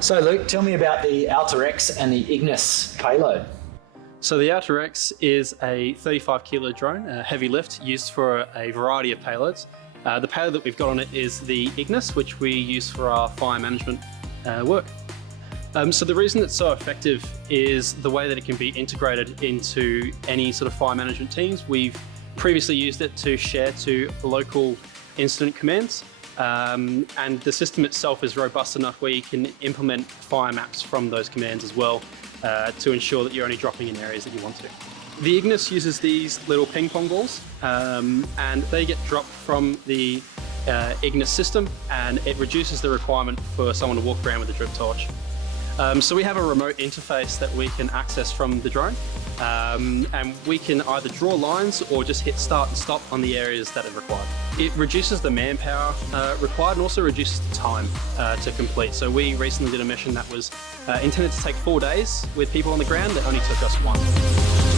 So Luke, tell me about the Alta X and the Ignis payload. So the Alta X is a 35 kilo drone, a heavy lift used for a variety of payloads. The payload that we've got on it is the Ignis, which we use for our fire management work. So the reason it's so effective is the way that it can be integrated into any sort of fire management teams. We've previously used it to share to local incident commands, and the system itself is robust enough where you can implement fire maps from those commands as well to ensure that you're only dropping in areas that you want to. The Ignis uses these little ping pong balls, and they get dropped from the Ignis system, and it reduces the requirement for someone to walk around with a drip torch. So we have a remote interface that we can access from the drone, and we can either draw lines or just hit start and stop on the areas that are required. It reduces the manpower required and also reduces the time to complete. So we recently did a mission that was intended to take 4 days with people on the ground that only took us 1.